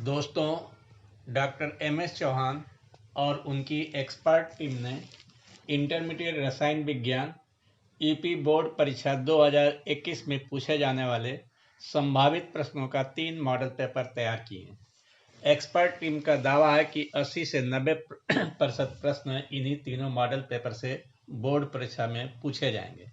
दोस्तों, doctor MS. Chauhan और उनकी एक्सपर्ट टीम ने इंटरमीडिएट रसायन विज्ञान यूपी बोर्ड परीक्षा 2021 में पूछे जाने वाले संभावित प्रश्नों का 3 मॉडल पेपर तैयार किए हैं। एक्सपर्ट टीम का दावा है कि 80 से 90% प्रश्न इन्हीं तीनों मॉडल पेपर से बोर्ड परीक्षा में पूछे जाएंगे।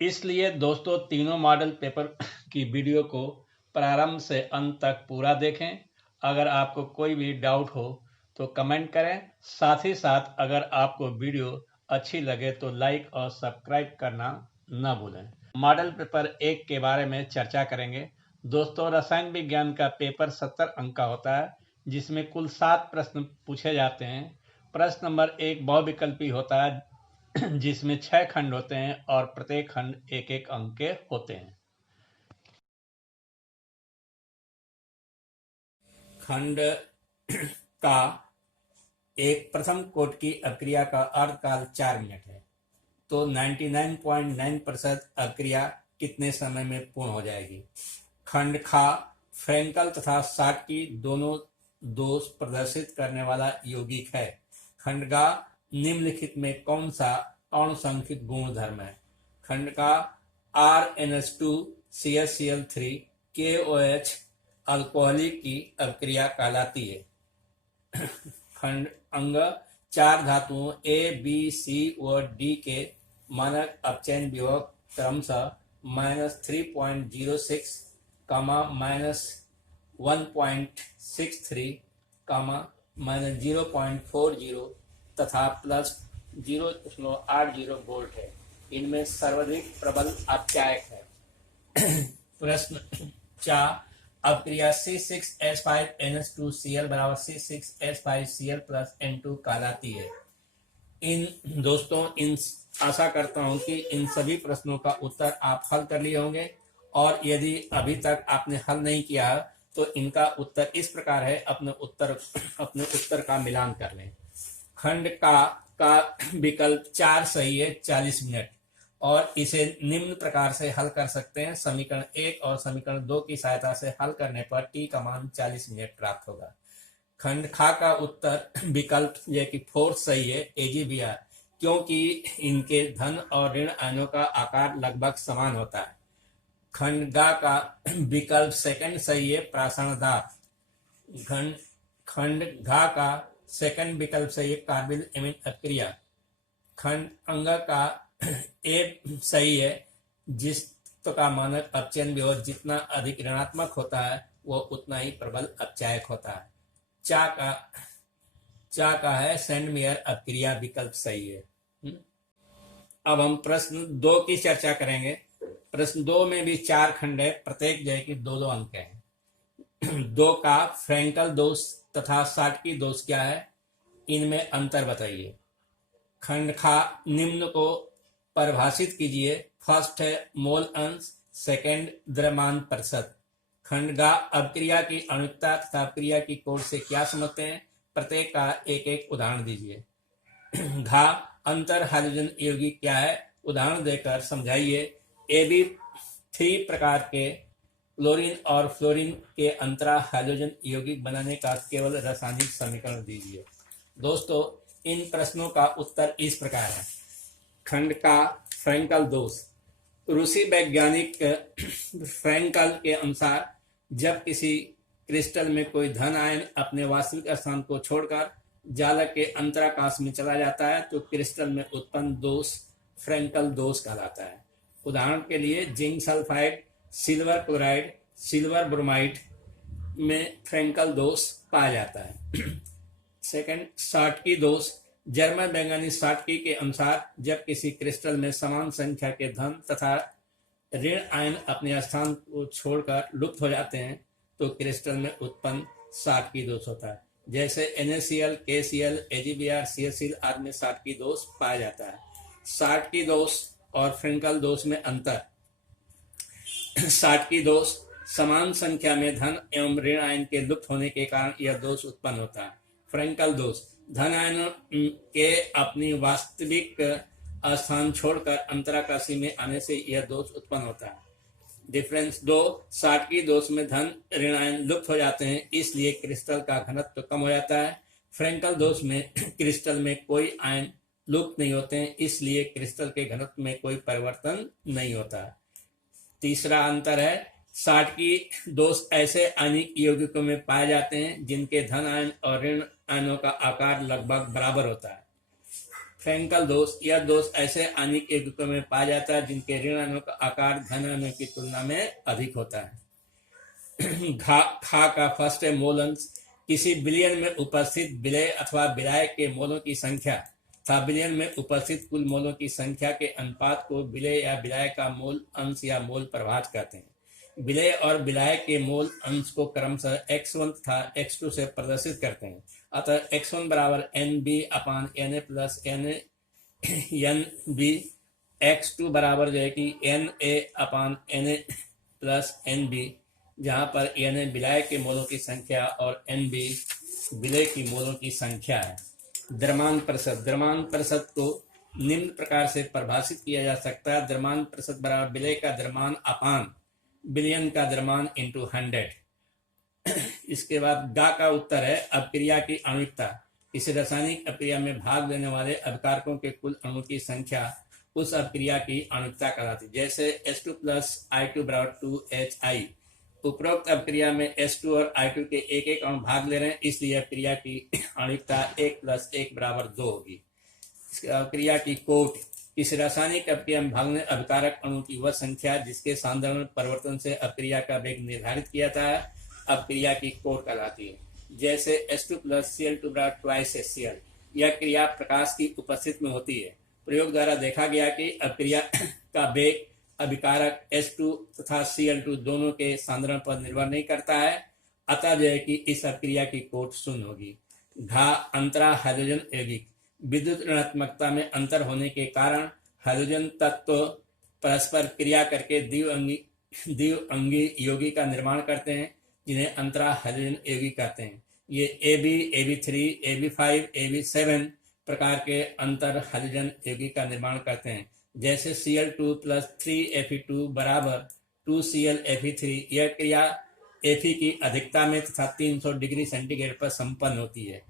इसलिए दोस्तों, तीनों मॉडल पेपर की वीडियो को प्रारंभ से अंत तक पूरा देखें। अगर आपको कोई भी डाउट हो तो कमेंट करें। साथ ही साथ अगर आपको वीडियो अच्छी लगे तो लाइक और सब्सक्राइब करना न भूलें। मॉडल पेपर 1 के बारे में चर्चा करेंगे। दोस्तों, रसायन विज्ञान का पेपर 70 अंक का होता है, जिसमें कुल 7 प्रश्न पूछे जाते हैं। प्रश्न नंबर 1 बहुविकल्पी होता है, जिसमें 6 खंड होते हैं और प्रत्येक खंड 1-1 अंक के होते हैं। खंड का एक प्रथम कोट की अभिक्रिया का अर्धकाल 4 मिनट है, तो 99.9% अभिक्रिया कितने समय में पूर्ण हो जाएगी। खंड खा फ्रैंकल तथा शाटकी दोनों दोष प्रदर्शित करने वाला यौगिक है। खंड गा निम्नलिखित में कौन सा अणुसंख्यिक गुणधर्म है। खंड का RNH2 CH3 KOH अल्कोहलिक की अभिक्रिया कहलाती है। खंड अंग 4 धातुओं A, B, C व D के मानक अपचयन विभव क्रमशः -3.06, -1.63, -0.40 तथा +0.80 वोल्ट है। इनमें सर्वाधिक प्रबल अपचायक है। प्रश्न 4 अभिक्रिया C6H5NH2Cl = C6H5Cl + N2 कहलाती है। आशा करता हूं कि इन सभी प्रश्नों का उत्तर आप हल कर लिए होंगे, और यदि अभी तक आपने हल नहीं किया तो इनका उत्तर इस प्रकार है। अपने उत्तर का मिलान कर लें। खंड का विकल्प 4 सही है, 40 मिनट, और इसे निम्न प्रकार से हल कर सकते हैं। समीकरण 1 और समीकरण 2 की सहायता से हल करने पर t का मान 40 मिनट प्राप्त होगा। खंड खा का उत्तर विकल्प यह कि 4 सही है, AgBr, क्योंकि इनके धन और ऋण आयनों का आकार लगभग समान होता है। खंड गा का विकल्प सेकंड सही है, प्रासरणदार। खंड घा का सेकंड विकल्प सही है, कार्बिल एमीन अभिक्रिया। खंड अंग का ए सही है, जिस का मानक अपचयन विभव जितना अधिक ऋणात्मक होता है वो उतना ही प्रबल अपचायक होता है। चा का है सेंडमेयर अभिक्रिया, विकल्प सही है। अब हम प्रश्न 2 की चर्चा करेंगे। प्रश्न 2 में भी 4 खंड है, प्रत्येक जय की 2-2 अंक है। 2 का फ्रैंकल दोष तथा शाटकी दोष क्या है, इनमें अंतर बताइए। खंड खा निम्न को परिभाषित कीजिए। फर्स्ट है मोल अंश, सेकंड द्रव्यमान प्रतिशत। खंड गा अभिक्रिया की अणुता तथा अभिक्रिया की कोण से क्या समझते हैं, प्रत्येक का एक उदाहरण दीजिए। घा अंतर हाइड्रोजन यौगिक क्या है, उदाहरण देकर समझाइए। AB3 प्रकार के क्लोरीन और फ्लोरीन के अंतरा हाइड्रोजन यौगिक बनाने का केवल रासायनिक समीकरण दीजिए। दोस्तों, इन प्रश्नों का उत्तर इस प्रकार है। खंड का फ्रैंकल दोष। रूसी वैज्ञानिक फ्रैंकल के अनुसार जब किसी क्रिस्टल में कोई धन आयन अपने वास्तविक स्थान को छोड़कर जालक के अंतराकाश में चला जाता है तो क्रिस्टल में उत्पन्न दोष फ्रैंकल दोष कहलाता है। उदाहरण के लिए zinc sulphide, silver chloride, silver bromide में फ्रैंकल दोष पाया जाता है। सेकंड, शाटकी दोष। जर्मन वैज्ञानिक शाटकी के अनुसार जब किसी क्रिस्टल में समान संख्या के धन तथा ऋण आयन अपने स्थान को छोड़कर लुप्त हो जाते हैं तो क्रिस्टल में उत्पन्न शाटकी दोष होता है। जैसे NaCl, KCl, AgBr, CHCl आदि में शाटकी दोष पाया जाता है। शाटकी दोष और फ्रैंकल दोष में अंतर। शाटकी दोष समान संख्या में धन एवं ऋण आयन के लुप्त होने के कारण यह दोष उत्पन्न होता है। फ्रैंकल दोष धन आयन के अपनी वास्तविक स्थान छोड़कर अंतराकाशी में आने से यह दोष उत्पन्न होता है। डिफरेंस 2, साटकी दोष में धन ऋण आयन लुप्त हो जाते हैं, इसलिए क्रिस्टल का घनत्व कम हो जाता है। फ्रेंकल दोष में क्रिस्टल में कोई आयन लुप्त नहीं होते हैं, इसलिए क्रिस्टल के घनत्व में कोई परिवर्तन नहीं होता। तीसरा अंतर है, साटकी दोष ऐसे आयनिक यौगिकों में पाए जाते हैं जिनके धन आयन और ऋण आयनों का आकार लगभग बराबर होता है। फ्रेंकल दोष, यह दोष ऐसे आयनिक यौगिकों में पाया जाता है जिनके ऋण आयनों का आकार धन आयनों की तुलना में अधिक होता है। खा का फर्स्ट है मोल अंश। किसी बिलियन में उपस्थित विलय अथवा विलायक के मोलों की संख्या तथा बिलियन में उपस्थित कुल मोलों की संख्या के अनुपात को विलय या विलायक का मोल अंश या मोल प्रभाज कहते हैं। विलय और विलायक के मोल अंश को क्रमशः x1 तथा x2 से प्रदर्शित करते हैं। अतः x1 बराबर NB अपान Na प्लस NB, x2 बराबर जो है कि Na अपान Na प्लस NB, जहाँ पर Na विलायक के मोलों की संख्या और NB विलय की मोलों की संख्या है। द्रव्यमान प्रतिशत, द्रव्यमान प्रतिशत को निम्न प्रकार से परिभाषित किया जा सकता है। द्रव्यमान प्रतिशत बराबर विलय का द्रव्यमान अपान बिलियन का द्रव्यमान इंटू 100। इसके बाद गा का उत्तर है अपक्रिया की आणविकता। इस रासायनिक अपक्रिया में भाग लेने वाले अभिकारकों के कुल अणु की संख्या उस अपक्रिया की आणविकता कहलाती है। जैसे H2 प्लस I2 बराबर 2HI। उपरोक्त अपक्रिया में H2 और I2 के एक एक अणु भाग ले रहे हैं, इसलिए अपक्रिया की आणविकता 1 प्लस 1 बराबर 2 होगी। अपक्रिया की कोट, इस रासायनिक अपक्रिया में भागने अभिकारक अणु की वह संख्या जिसके सांद्रण परिवर्तन से अपक्रिया का वेग निर्धारित किया जाता है, अपक्रिया की कोट कहलाती है। जैसे H2 प्लस Cl2 बराबर ट्वाइस HCl। यह क्रिया प्रकाश की उपस्थिति में होती है। प्रयोग द्वारा देखा गया कि अपक्रिया का वेग अभिकारक H2 तथा Cl2 दोनों के सांद्रण पर निर्भर नहीं करता है, अतः जो है कि इस अपक्रिया की कोट शून्य होगी। घा अंतरा हाइड्रोजन यौगिक, विद्युत ऋणात्मकता में अंतर होने के कारण हाइड्रोजन तत्व परस्पर क्रिया करके द्विअंगी यौगिक का निर्माण करते हैं, जिन्हें अंतरा हाइड्रोजन यौगिक कहते हैं। ये AB, AB3, AB5, AB7 प्रकार के अंतर हाइड्रोजन यौगिक का निर्माण करते हैं। जैसे Cl2 प्लस 3Fe2 बराबर 2Cl Fe3। यह क्रिया Fe की अधिकता में तथा 300 डिग्री सेंटीग्रेड पर संपन्न होती है।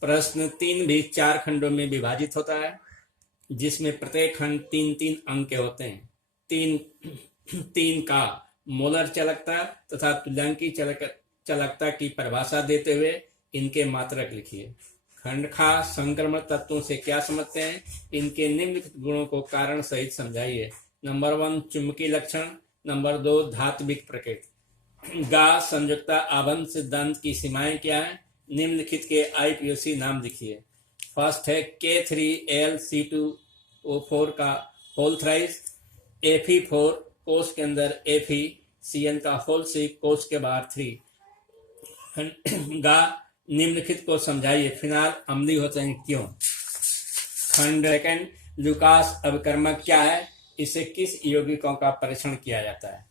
प्रश्न 3 भी 4 खंडों में विभाजित होता है, जिसमें प्रत्येक खंड 3-3 अंक के होते हैं। 3 का मोलर चालकता तथा तुल्यांकी चालकता की परिभाषा देते हुए इनके मात्रक लिखिए। खंड खा संक्रमण तत्वों से क्या समझते हैं, इनके निम्नलिखित गुणों को कारण सहित समझाइए। नंबर 1 चुंबकीय लक्षण, नंबर 2 धात्विक प्रकृति। गा संयुक्ता आबंध सिद्धांत की सीमाएं क्या है, निम्नलिखित के IUPAC नाम लिखिए। फर्स्ट है K3Al2CO4 का होल थ्राइस, Fe4 कोष के अंदर Fe, Cn का होल 6 कोष के बाहर 3। गा निम्नलिखित को समझाइए, फिनाल अम्लीय होते हैं क्यों। खंड सेकंड लुकास अभिकर्मक क्या है, इसे किस यौगिकों का परीक्षण किया जाता है।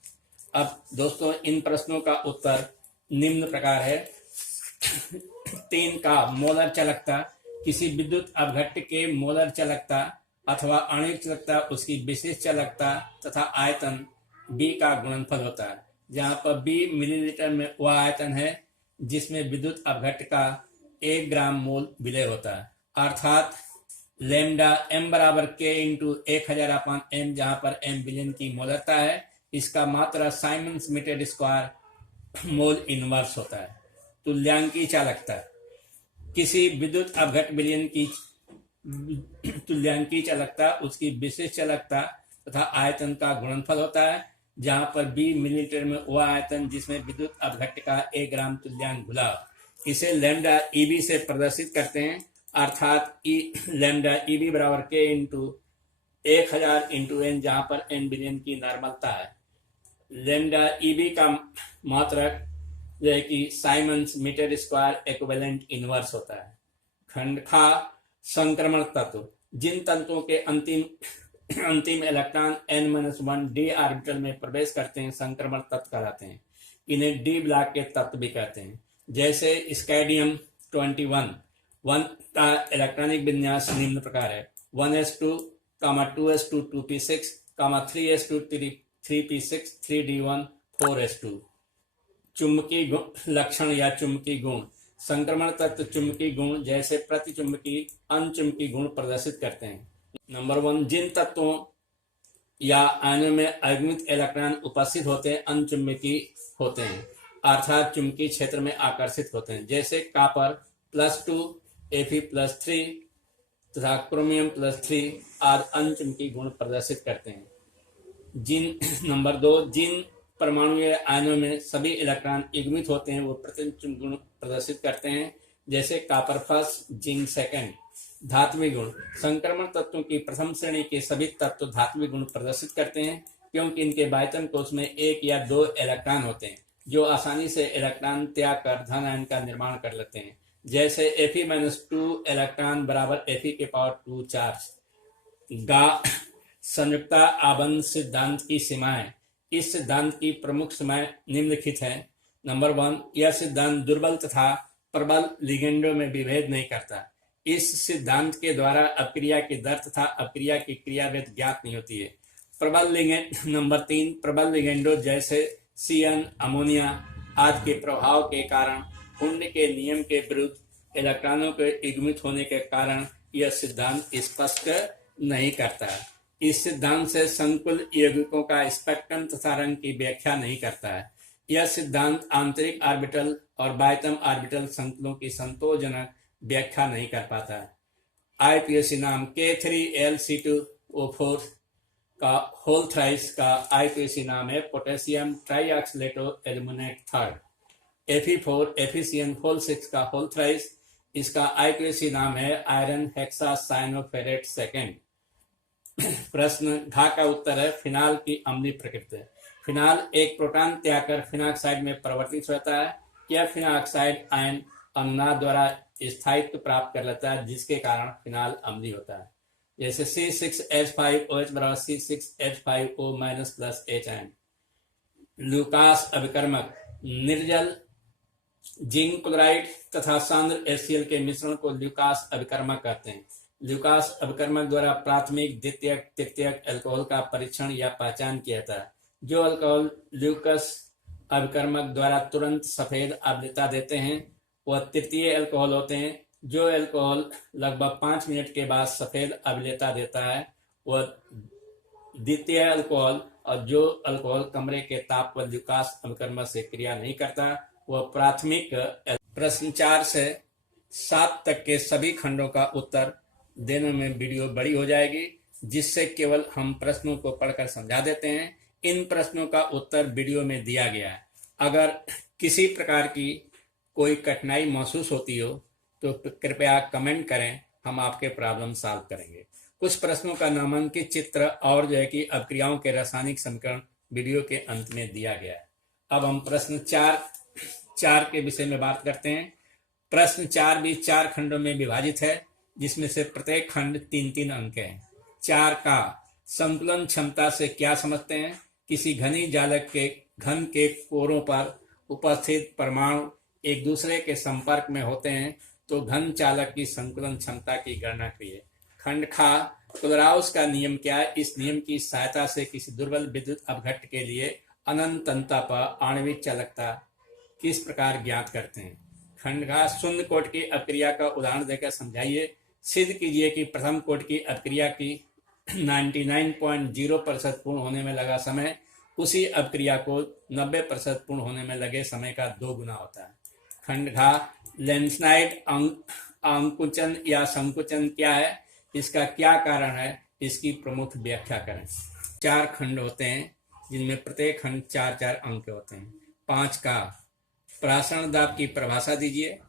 अब दोस्तों इन प्रश्नों का उत्तर निम्न प्रकार है। 3 का मोलर चालकता, किसी विद्युत अपघट्य के मोलर चालकता अथवा आणविक चालकता उसकी विशिष्ट चालकता तथा आयतन B का गुणनफल होता है, जहाँ पर B मिलीलीटर में वह आयतन है जिसमें विद्युत अपघट्य का 1 ग्राम मोल विलय होता है। अर्थात लैम्डा m बराबर K इंटू 1000 अपान m, जहाँ पर m बिलियन की मोलरता है, इसका मात्रा siemens metre square mole inverse होता है। तुल्यांकी चालकता, किसी विद्युत अपघट्य बिलियन की तुल्यांकी चालकता उसकी विशिष्ट चालकता तथा आयतन का गुणनफल होता है, जहाँ पर B मिलीलीटर में वह आयतन जिसमें विद्युत अपघट्य का 1 ग्राम तुल्यांक घुला, इसे लैम्डा EB से प्रदर्शित करते हैं। अर्थात लैम्डा EB बराबर K इंटू 1000 इंटू n, जहाँ पर n बिलियन की नॉर्मलता है। लैम्डा EB का मात्रक जो है कि siemens metre square equivalent inverse होता है। खंड खा संक्रमण तत्व, जिन तंतुओं के अंतिम इलेक्ट्रॉन n-1 d ऑर्बिटल में प्रवेश करते हैं संक्रमण तत्व कहलाते हैं। इन्हें डी ब्लॉक के तत्व भी कहते हैं। जैसे स्कैंडियम 21 1 का इलेक्ट्रॉनिक विन्यास निम्न प्रकार है। 1s2, 2s2, 2p6, 3s2 3p6 3d1 4s2। चुंबकीय लक्षण या चुंबकीय गुण। संक्रमण तत्व चुंबकीय गुण जैसे प्रतिचुंबकीय अनचुंबकीय गुण प्रदर्शित करते हैं। नंबर 1, जिन तत्वों या आयनों में अयुग्मित इलेक्ट्रॉन उपस्थित होते हैं अनचुंबकीय होते हैं, अर्थात चुंबकीय क्षेत्र में आकर्षित होते हैं, जैसे कापर +2 Fe+3 तथा क्रोमियम +3 आदि अनचुंबकीय गुण प्रदर्शित करते हैं। नंबर 2, जिन परमाणु आयनों में सभी इलेक्ट्रॉन युग्मित होते हैं वो प्रतिचुंबकीय गुण प्रदर्शित करते हैं, जैसे कापर फर्स्ट, जिंक सेकंड। धात्विक गुण। संक्रमण तत्वों की प्रथम श्रेणी के सभी तत्व धात्विक गुण प्रदर्शित करते हैं, क्योंकि इनके बाह्यतम कोश में 1 या 2 इलेक्ट्रॉन होते हैं जो आसानी से इलेक्ट्रॉन त्याग कर धन आयन का निर्माण कर लेते हैं, जैसे Fe-2 इलेक्ट्रॉन बराबर Fe⁴ चार्ज। संयुक्ता आबंध सिद्धांत की सीमाएं। इस सिद्धांत की प्रमुख सीमाएं निम्नलिखित हैं। नंबर 1, यह सिद्धांत दुर्बल तथा प्रबल लिगेंडों में विभेद नहीं करता। इस सिद्धांत के द्वारा अपक्रिया की दर तथा अपक्रिया की क्रियावेद ज्ञात नहीं होती है। प्रबल लिगेंड। नंबर 3, प्रबल लिगेंडों जैसे CN, अमोनिया आदि के प्रभाव के कारण कुंड के नियम के विरुद्ध इलेक्ट्रॉनों के युग्मित होने के कारण यह सिद्धांत स्पष्ट नहीं करता। इस सिद्धांत से संकुल यौगिकों का स्पेक्ट्रम तथा रंग की व्याख्या नहीं करता है। यह सिद्धांत आंतरिक ऑर्बिटल और बाह्यतम ऑर्बिटल संकुलों की संतोषजनक व्याख्या नहीं कर पाता है। IUPAC नाम K3Lc2O4 का होल थ्राइस का IUPAC नाम है potassium ट्राईऑक्सलेटो aluminate third. Fe4 FeCN6 का होल थ्राइस, इसका IUPAC नाम है आयरन हेक्सासाइनोफेरेट सेकेंड। प्रश्न घ का उत्तर है फिनाल की अम्लीय प्रकृति। फिनाल एक प्रोटॉन त्याग कर फिनाक्साइड में परिवर्तित होता है। यह फिनाक्साइड आयन अनुनाद द्वारा स्थायित्व प्राप्त कर लेता है, जिसके कारण फिनाल अम्लीय होता है, जैसे C6H5OH बराबर C6H5O- + H आयन। लूकास अभिकर्मक। निर्जल जिंक क्लोराइड तथा सांद्र HCl के मिश्रण को ल्यूकास अभिकर्मक कहते हैं। ल्यूकास अभिकर्मक द्वारा प्राथमिक, द्वितीयक, तृतीयक अल्कोहल का परीक्षण या पहचान किया जाता है। जो अल्कोहल ल्यूकास अभिकर्मक द्वारा तुरंत सफेद अम्लता देते हैं वह तृतीय अल्कोहल होते हैं। जो अल्कोहल लगभग 5 मिनट के बाद सफेद अम्लता देता है वह द्वितीय अल्कोहल, और जो अल्कोहल कमरे के ताप पर ल्यूकास अभिकर्मक से क्रिया नहीं करता वह प्राथमिक। प्रश्न 4 से 7 तक के सभी खंडों का उत्तर देने में वीडियो बड़ी हो जाएगी, जिससे केवल हम प्रश्नों को पढ़कर समझा देते हैं। इन प्रश्नों का उत्तर वीडियो में दिया गया है। अगर किसी प्रकार की कोई कठिनाई महसूस होती हो तो कृपया कमेंट करें, हम आपके प्रॉब्लम सॉल्व करेंगे। कुछ प्रश्नों का नामांकित चित्र और जो है कि अपक्रियाओं के रासायनिक समीकरण वीडियो के अंत में दिया गया है। अब हम प्रश्न 4 के विषय में बात करते हैं। प्रश्न 4 भी 4 खंडों में विभाजित है, जिसमें से प्रत्येक खंड 3-3 अंक है। 4 का संतुलन क्षमता से क्या समझते हैं। किसी घनी जालक के घन के कोरों पर उपस्थित परमाणु एक दूसरे के संपर्क में होते हैं तो घन चालक की संतुलन क्षमता की गणना करिए। खंड खा क्लोराउस का नियम क्या है। इस नियम की सहायता से किसी दुर्बल विद्युत अपघट्ट के लिए अनंतता पर आणविक चालकता किस प्रकार ज्ञात करते हैं। खंड का शून्य कोट की अपक्रिया का उदाहरण देकर समझाइए। सिद्ध कीजिए कि प्रथम कोट की अपक्रिया की 99.0% पूर्ण होने में लगा समय उसी अपक्रिया को 90% पूर्ण होने में लगे समय का 2 गुना होता है। खंड घा लेंसनाइड अंकुचन या संकुचन क्या है, इसका क्या कारण है, इसकी प्रमुख व्याख्या करें। 4 खंड होते हैं जिनमें प्रत्येक खंड 4-4 अंक होते हैं। 5 का प्रासरण दाब की परिभाषा दीजिए।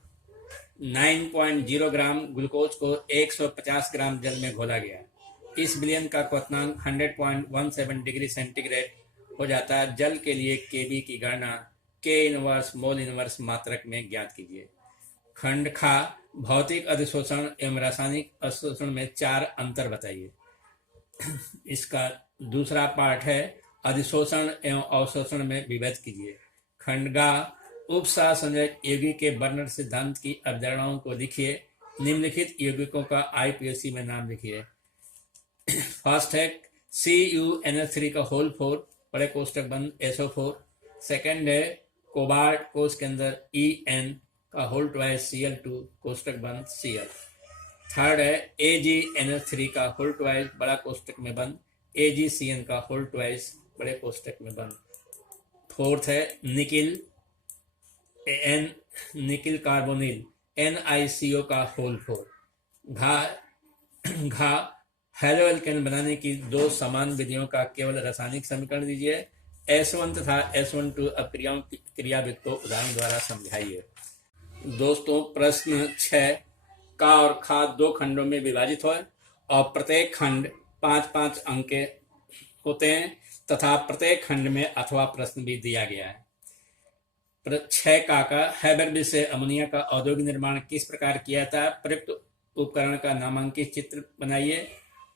9.0 ग्राम ग्लूकोज को 150 ग्राम जल में घोला गया। इस विलयन का क्वथनांक 100.17 डिग्री सेंटीग्रेड हो जाता है। जल के लिए Kb की गणना K इनवर्स मोल इनवर्स मात्रक में ज्ञात कीजिए। खंड खा भौतिक अधिशोषण एवं रासायनिक अधिशोषण में 4 अंतर बताइए। इसका दूसरा पार्ट है अधिशोषण एवं अवशोषण में विभेद कीजिए। खंड गा उपसहसंयोजक यौगिक के बर्नर सिद्धांत की अवधारणाओं को लिखिए। निम्नलिखित यौगिकों का IUPAC में नाम लिखिए। फर्स्ट है CuNH3 का होल 4 बड़े कोष्टक बंद SO4। सेकेंड है कोबाल्ट कोष के अंदर En का होल ट्वाइस Cl2 कोष्टक बंद Cl। थर्ड है AgNH3 का होल ट्वाइस बड़ा कोष्टक में बंद AgCN का होल ट्वाइस बड़े कोष्टक में बंद। फोर्थ है निकिल निकिल कार्बोनिल NiCO का होल 4। घा हेलो एल्केन बनाने की दो समान विधियों का केवल रासायनिक समीकरण दीजिए। S1 तथा S12 अपक्रियाओं की क्रियाविधि को उदाहरण द्वारा समझाइए। दोस्तों प्रश्न 6 का और खा दो खंडों में विभाजित हो और प्रत्येक खंड 5-5 अंक के होते हैं तथा प्रत्येक खंड में अथवा प्रश्न भी दिया गया है। 6 का हैबरबी से अमोनिया का औद्योगिक निर्माण किस प्रकार किया जाता है? प्रयुक्त उपकरण का नामांकित चित्र बनाइए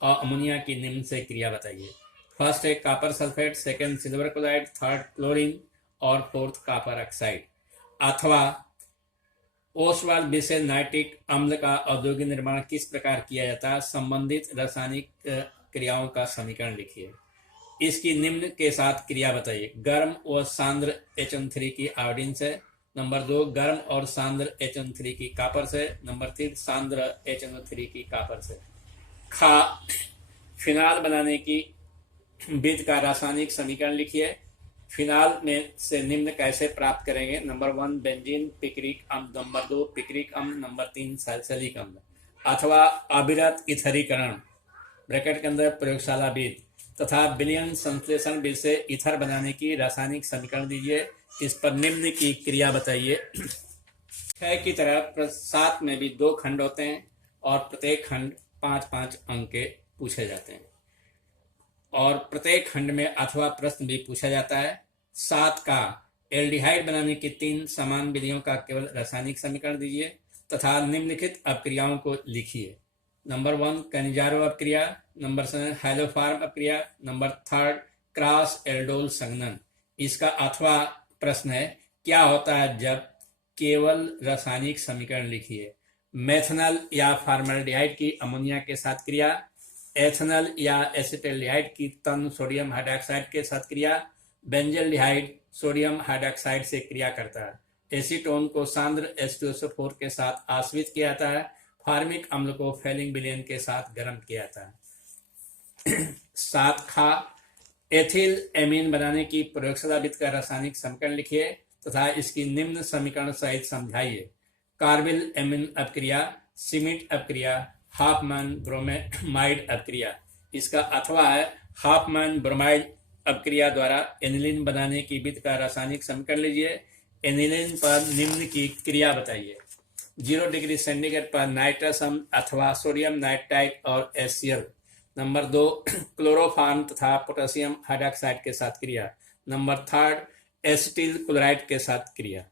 और अमोनिया की निम्न से क्रिया बताइए। फर्स्ट है copper sulphate, second silver chloride, third chlorine और फोर्थ कॉपर ऑक्साइड। अथवा ओसवाल विषय नाइट्रिक अम्ल का औद्योगिक निर्माण किस प्रकार किया जाता है? संबंधित रासायनिक क्रियाओं का समीकरण लिखिए। इसकी निम्न के साथ क्रिया बताइए। गर्म और सांद्र HN3 की आयोडीन से। नंबर 2 गर्म और सांद्र HN3 की कॉपर से। नंबर 3 सांद्र HNO3 की कॉपर से। खा फिनाल बनाने की विधि का रासायनिक समीकरण लिखिए। फिनाल में से निम्न कैसे प्राप्त करेंगे? नंबर 1 बेंजीन पिक्रिक अम्ल, नंबर 2 पिक्रिक अम्ल, नंबर 3 सैलिसिलिक अम्ल। अथवा अविरत इथरीकरण ब्रैकेट के अंदर प्रयोगशाला विधि तथा विलयन संश्लेषण विधि से ईथर बनाने की रासायनिक समीकरण दीजिए। इस पर निम्न की क्रिया बताइए। 6 की तरह 7 में भी 2 खंड होते हैं और प्रत्येक खंड 5-5 अंक के पूछे जाते हैं और प्रत्येक खंड में अथवा प्रश्न भी पूछा जाता है। 7 का एल्डिहाइड बनाने की 3 समान विधियों का केवल रासायनिक समीकरण दीजिए तथा निम्नलिखित अपक्रियाओं को लिखिए। नंबर 1 कैनिजारो अपक्रिया, नंबर 7 हाइलोफार्म अपक्रिया, नंबर 3 क्रॉस एल्डोल संघनन। इसका अथवा प्रश्न है क्या होता है जब केवल रासायनिक समीकरण लिखिए। मेथनॉल या फॉर्मल्डिहाइड की अमोनिया के साथ क्रिया, एथनॉल या एसिटाल्डिहाइड की तन सोडियम हाइड्रोक्साइड के साथ क्रिया, बेंजल्डिहाइड सोडियम हाइड्रोक्साइड से क्रिया करता है। एसीटोन को सांद्र H2SO4 के साथ आश्रित किया जाता है। फार्मिक अम्ल को फेलिंग विलयन के साथ गर्म किया जाता है। 7 खा एथिल एमीन बनाने की प्रयोगशाला विधि का रासायनिक समीकरण लिखिए तथा इसकी निम्न समीकरण सहित समझाइए। कार्बिल एमीन अपक्रिया, सीमिट अपक्रिया, हाफमैन ब्रोमाइड अपक्रिया। इसका अथवा है हाफमैन ब्रोमाइड अपक्रिया द्वारा एनिलीन बनाने की विधि का रासायनिक समीकरण लीजिए। एनिलीन पर निम्न की क्रिया बताइए। 0 डिग्री सेंटीग्रेड पर नाइट्रस अम्ल अथवा सोडियम नाइट्राइट और HCl। नंबर 2 क्लोरोफॉर्म तथा पोटेशियम हाइड्रोक्साइड के साथ क्रिया। नंबर 3 एसिटिल क्लोराइड के साथ क्रिया।